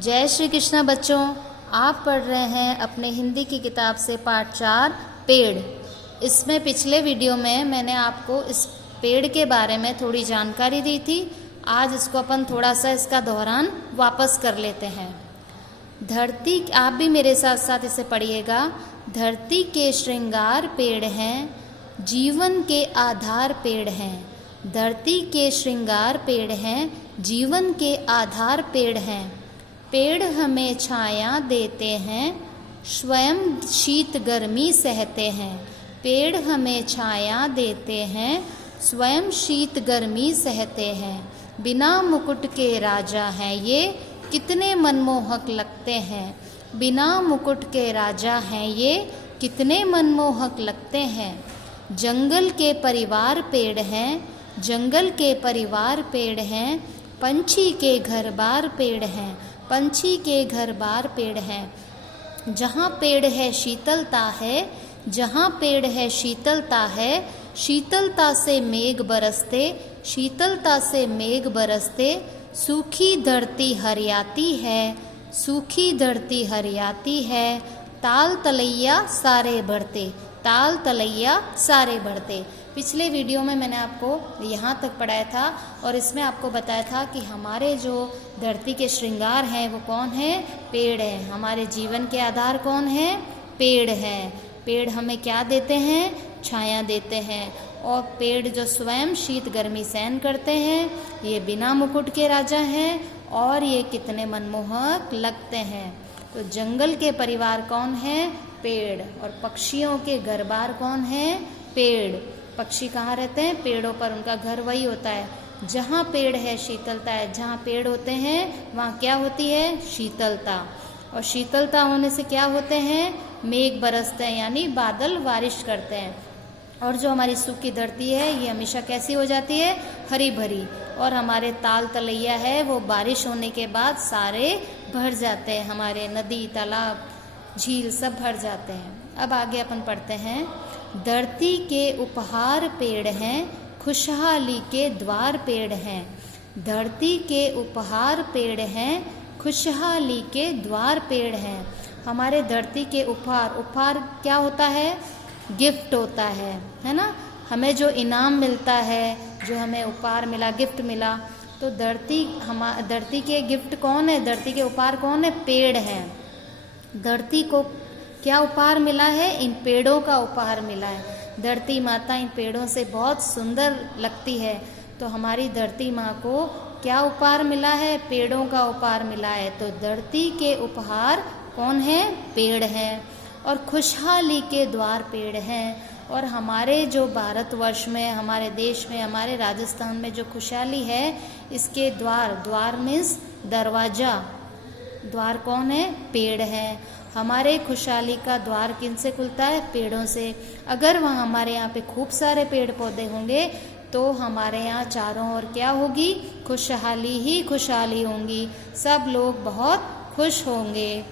जय श्री कृष्णा बच्चों, आप पढ़ रहे हैं अपने हिंदी की किताब से पाठ 4 पेड़। इसमें पिछले वीडियो में मैंने आपको इस पेड़ के बारे में थोड़ी जानकारी दी थी। आज इसको अपन थोड़ा सा इसका दोहरान वापस कर लेते हैं। धरती, आप भी मेरे साथ साथ इसे पढ़िएगा। धरती के श्रृंगार पेड़ हैं, जीवन के आधार पेड़ हैं। धरती के श्रृंगार पेड़ हैं, जीवन के आधार पेड़ हैं। पेड़ हमें छाया देते हैं, स्वयं शीत गर्मी सहते हैं। पेड़ हमें छाया देते हैं, स्वयं शीत गर्मी सहते हैं। बिना मुकुट के राजा हैं ये, कितने मनमोहक लगते हैं। बिना मुकुट के राजा हैं ये, कितने मनमोहक लगते हैं। जंगल के परिवार पेड़ हैं, जंगल के परिवार पेड़ हैं। पंछी के घर बार पेड़ हैं, पंछी के घर बार पेड़ हैं। जहाँ पेड़ है शीतलता है, जहाँ पेड़ है शीतलता है। शीतलता से मेघ बरसते, शीतलता से मेघ बरसते। सूखी धरती हरियाती है, सूखी धरती हरियाती है। ताल तलैया सारे बढ़ते, ताल तलैया सारे बढ़ते। पिछले वीडियो में मैंने आपको यहाँ तक पढ़ाया था और इसमें आपको बताया था कि हमारे जो धरती के श्रृंगार हैं वो कौन है? पेड़ है। हमारे जीवन के आधार कौन है? पेड़ है। पेड़ हमें क्या देते हैं? छाया देते हैं। और पेड़ जो स्वयं शीत गर्मी सहन करते हैं, ये बिना मुकुट के राजा हैं और ये कितने मनमोहक लगते हैं। तो जंगल के परिवार कौन है? पेड़। और पक्षियों के घर बार कौन है? पेड़। पक्षी कहाँ रहते हैं? पेड़ों पर। उनका घर वही होता है जहाँ पेड़ है शीतलता है। जहाँ पेड़ होते हैं वहाँ क्या होती है? शीतलता। और शीतलता होने से क्या होते हैं? मेघ बरसते हैं, यानी बादल बारिश करते हैं। और जो हमारी सूखी धरती है ये हमेशा कैसी हो जाती है? हरी भरी। और हमारे ताल तलैया है वो बारिश होने के बाद सारे भर जाते हैं। हमारे नदी, तालाब, झील सब भर जाते हैं। अब आगे अपन पढ़ते हैं। धरती के उपहार पेड़ हैं, खुशहाली के द्वार पेड़ हैं। धरती के उपहार पेड़ हैं, खुशहाली के द्वार पेड़ हैं। हमारे धरती के उपहार, उपहार क्या होता है? गिफ्ट होता है ना। हमें जो इनाम मिलता है, जो हमें उपहार मिला, गिफ्ट मिला, तो धरती के गिफ्ट कौन है? धरती के उपहार कौन है? पेड़ हैं। धरती को क्या उपहार मिला है? इन पेड़ों का उपहार मिला है। धरती माता इन पेड़ों से बहुत सुंदर लगती है। तो हमारी धरती माँ को क्या उपहार मिला है? पेड़ों का उपहार मिला है। तो धरती के उपहार कौन है? पेड़ हैं। और खुशहाली के द्वार पेड़ हैं। और हमारे जो भारतवर्ष में, हमारे देश में, हमारे राजस्थान में जो खुशहाली है, इसके द्वार, द्वार मीन्स दरवाजा, द्वार कौन है? पेड़ है। हमारे खुशहाली का द्वार किन से खुलता है? पेड़ों से। अगर वहाँ हमारे यहाँ पे खूब सारे पेड़ पौधे होंगे तो हमारे यहाँ चारों ओर क्या होगी? खुशहाली ही खुशहाली होंगी। सब लोग बहुत खुश होंगे।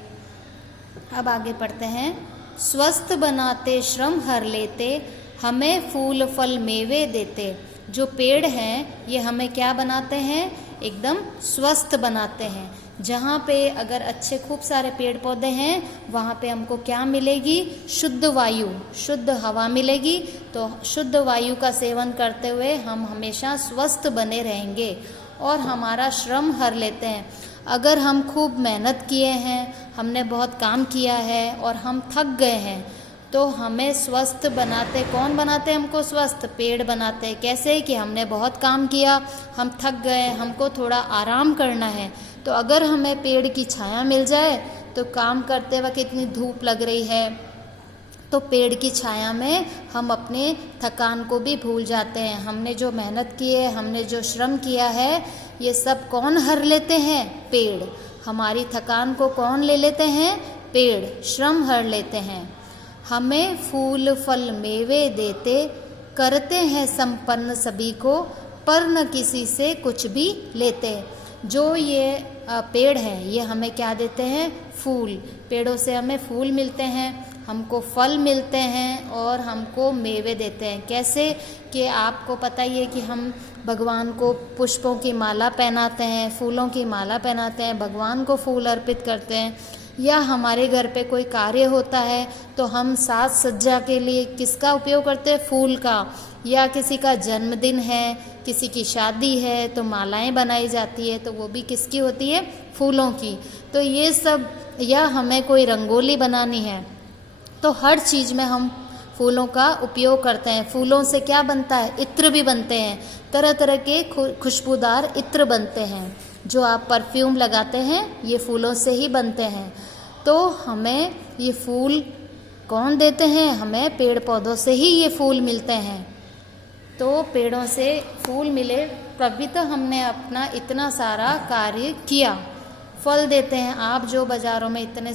अब आगे पढ़ते हैं। स्वस्थ बनाते श्रम हर लेते, हमें फूल फल मेवे देते। जो पेड़ हैं ये हमें क्या बनाते हैं? एकदम स्वस्थ बनाते हैं। जहाँ पे अगर अच्छे खूब सारे पेड़ पौधे हैं वहाँ पे हमको क्या मिलेगी? शुद्ध वायु, शुद्ध हवा मिलेगी। तो शुद्ध वायु का सेवन करते हुए हम हमेशा स्वस्थ बने रहेंगे और हमारा श्रम हर लेते हैं। अगर हम खूब मेहनत किए हैं, हमने बहुत काम किया है और हम थक गए हैं, तो हमें स्वस्थ बनाते, कौन बनाते हमको स्वस्थ? पेड़ बनाते हैं। कैसे? कि हमने बहुत काम किया, हम थक गए, हमको थोड़ा आराम करना है, तो अगर हमें पेड़ की छाया मिल जाए, तो काम करते वक्त इतनी धूप लग रही है, तो पेड़ की छाया में हम अपने थकान को भी भूल जाते हैं। हमने जो मेहनत की है, हमने जो श्रम किया है, ये सब कौन हर लेते हैं? पेड़। हमारी थकान को कौन ले लेते हैं? पेड़। श्रम हर लेते हैं। हमें फूल फल मेवे देते, करते हैं संपन्न सभी को, पर न किसी से कुछ भी लेते। जो ये पेड़ हैं ये हमें क्या देते हैं? फूल। पेड़ों से हमें फूल मिलते हैं, हमको फल मिलते हैं और हमको मेवे देते हैं। कैसे? कि आपको पता ही है कि हम भगवान को पुष्पों की माला पहनाते हैं, फूलों की माला पहनाते हैं, भगवान को फूल अर्पित करते हैं। या हमारे घर पे कोई कार्य होता है तो हम साज सज्जा के लिए किसका उपयोग करते हैं? फूल का। या किसी का जन्मदिन है, किसी की शादी है तो मालाएं बनाई जाती है, तो वो भी किसकी होती है? फूलों की। तो ये सब, या हमें कोई रंगोली बनानी है तो हर चीज़ में हम फूलों का उपयोग करते हैं। फूलों से क्या बनता है? इत्र भी बनते हैं, तरह तरह के खुशबूदार इत्र बनते हैं। जो आप परफ्यूम लगाते हैं ये फूलों से ही बनते हैं। तो हमें ये फूल कौन देते हैं? हमें पेड़ पौधों से ही ये फूल मिलते हैं। तो पेड़ों से फूल मिले तभी तो हमने अपना इतना सारा कार्य किया। फल देते हैं, आप जो बाज़ारों में इतने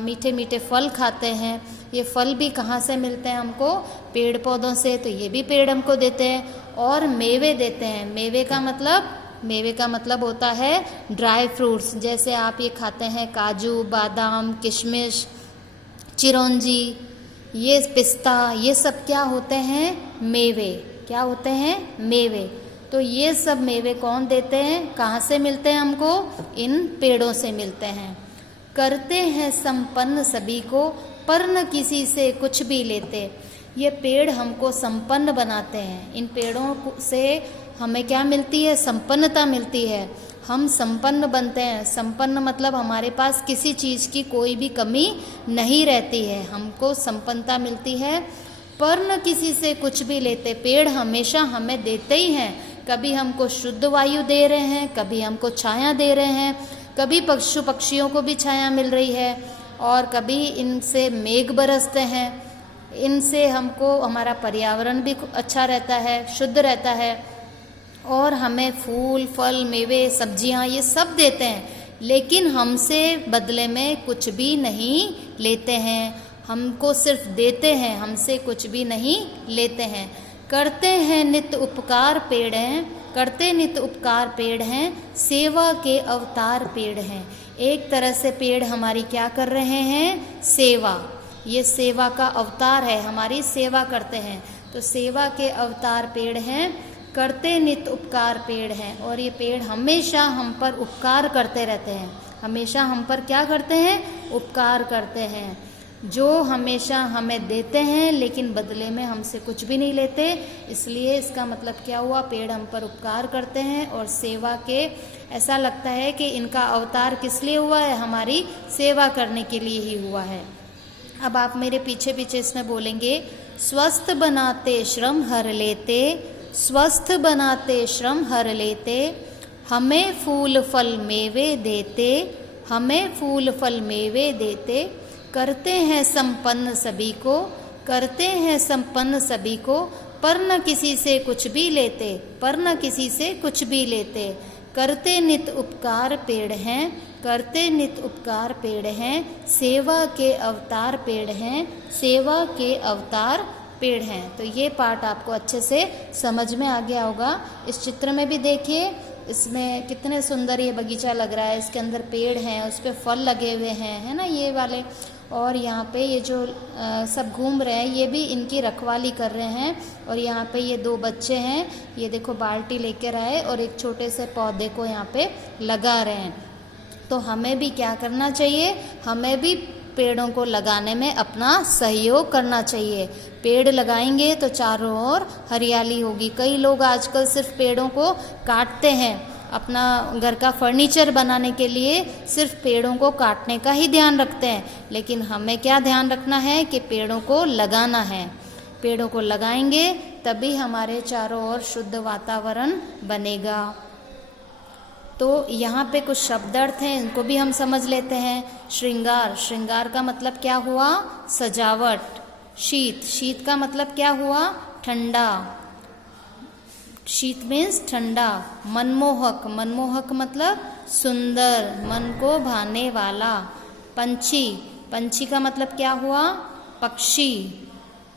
मीठे मीठे फल खाते हैं, ये फल भी कहाँ से मिलते हैं हमको? पेड़ पौधों से। तो ये भी पेड़ हमको देते हैं। और मेवे देते हैं। मेवे का मतलब होता है ड्राई फ्रूट्स। जैसे आप ये खाते हैं काजू, बादाम, किशमिश, चिरौंजी, ये पिस्ता, ये सब क्या होते हैं? मेवे। क्या होते हैं? मेवे। तो ये सब मेवे कौन देते हैं? कहाँ से मिलते हैं हमको? इन पेड़ों से मिलते हैं। करते हैं संपन्न सभी को, पर न किसी से कुछ भी लेते। ये पेड़ हमको संपन्न बनाते हैं। इन पेड़ों से हमें क्या मिलती है? संपन्नता मिलती है। हम संपन्न बनते हैं। संपन्न मतलब हमारे पास किसी चीज़ की कोई भी कमी नहीं रहती है, हमको संपन्नता मिलती है। पर न किसी से कुछ भी लेते। पेड़ हमेशा हमें देते ही हैं। कभी हमको शुद्ध वायु दे रहे हैं, कभी हमको छाया दे रहे हैं, कभी पशु पक्षियों को भी छाया मिल रही है, और कभी इनसे मेघ बरसते हैं। इनसे हमको हमारा पर्यावरण भी अच्छा रहता है, शुद्ध रहता है। और हमें फूल, फल, मेवे, सब्जियां ये सब देते हैं, लेकिन हमसे बदले में कुछ भी नहीं लेते हैं। हमको सिर्फ देते हैं, हमसे कुछ भी नहीं लेते हैं। करते हैं नित्य उपकार पेड़ हैं, करते नित्य उपकार पेड़ हैं, सेवा के अवतार पेड़ हैं। एक तरह से पेड़ हमारी क्या कर रहे हैं? सेवा। ये सेवा का अवतार है, हमारी सेवा करते हैं। तो सेवा के अवतार पेड़ हैं, करते नित्य उपकार पेड़ हैं। और ये पेड़ हमेशा हम पर उपकार करते रहते हैं। हमेशा हम पर क्या करते हैं? उपकार करते हैं। जो हमेशा हमें देते हैं लेकिन बदले में हमसे कुछ भी नहीं लेते। इसलिए इसका मतलब क्या हुआ? पेड़ हम पर उपकार करते हैं और सेवा के, ऐसा लगता है कि इनका अवतार किस लिए हुआ है? हमारी सेवा करने के लिए ही हुआ है। अब आप मेरे पीछे पीछे इसमें बोलेंगे, स्वस्थ बनाते श्रम हर लेते, स्वस्थ बनाते श्रम हर लेते, हमें फूल फल मेवे देते, हमें फूल फल मेवे देते, करते हैं संपन्न सभी को, करते हैं संपन्न सभी को, पर न किसी से कुछ भी लेते, पर न किसी से कुछ भी लेते। करते नित्य उपकार पेड़ हैं, करते नित्य उपकार पेड़ हैं, सेवा के अवतार पेड़ हैं, सेवा के अवतार पेड़ हैं। तो ये पार्ट आपको अच्छे से समझ में आ गया होगा। इस चित्र में भी देखिए, इसमें कितने सुंदर ये बगीचा लग रहा है। इसके अंदर पेड़ हैं, उस पर फल लगे हुए हैं, है ना, ये वाले। और यहाँ पे ये जो सब घूम रहे हैं, ये भी इनकी रखवाली कर रहे हैं। और यहाँ पे ये दो बच्चे हैं, ये देखो बाल्टी लेकर आए और एक छोटे से पौधे को यहाँ पे लगा रहे हैं। तो हमें भी क्या करना चाहिए? हमें भी पेड़ों को लगाने में अपना सहयोग करना चाहिए। पेड़ लगाएंगे तो चारों ओर हरियाली होगी। कई लोग आजकल सिर्फ पेड़ों को काटते हैं, अपना घर का फर्नीचर बनाने के लिए सिर्फ पेड़ों को काटने का ही ध्यान रखते हैं। लेकिन हमें क्या ध्यान रखना है कि पेड़ों को लगाना है। पेड़ों को लगाएंगे तभी हमारे चारों ओर शुद्ध वातावरण बनेगा। तो यहाँ पे कुछ शब्द अर्थ हैं, इनको भी हम समझ लेते हैं। श्रृंगार, श्रृंगार का मतलब क्या हुआ? सजावट। शीत, शीत का मतलब क्या हुआ? ठंडा। शीत मीन्स ठंडा। मनमोहक, मनमोहक मतलब सुंदर, मन को भाने वाला। पंछी, पंछी का मतलब क्या हुआ? पक्षी।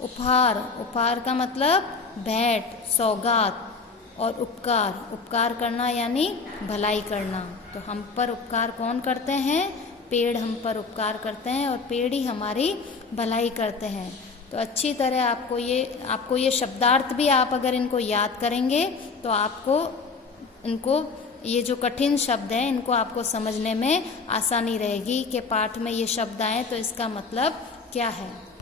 उपहार, उपहार का मतलब भेंट, सौगात। और उपकार, उपकार करना यानी भलाई करना। तो हम पर उपकार कौन करते हैं? पेड़ हम पर उपकार करते हैं और पेड़ ही हमारी भलाई करते हैं। तो अच्छी तरह आपको ये शब्दार्थ भी आप अगर इनको याद करेंगे तो आपको इनको ये जो कठिन शब्द हैं इनको आपको समझने में आसानी रहेगी कि पाठ में ये शब्द आए तो इसका मतलब क्या है।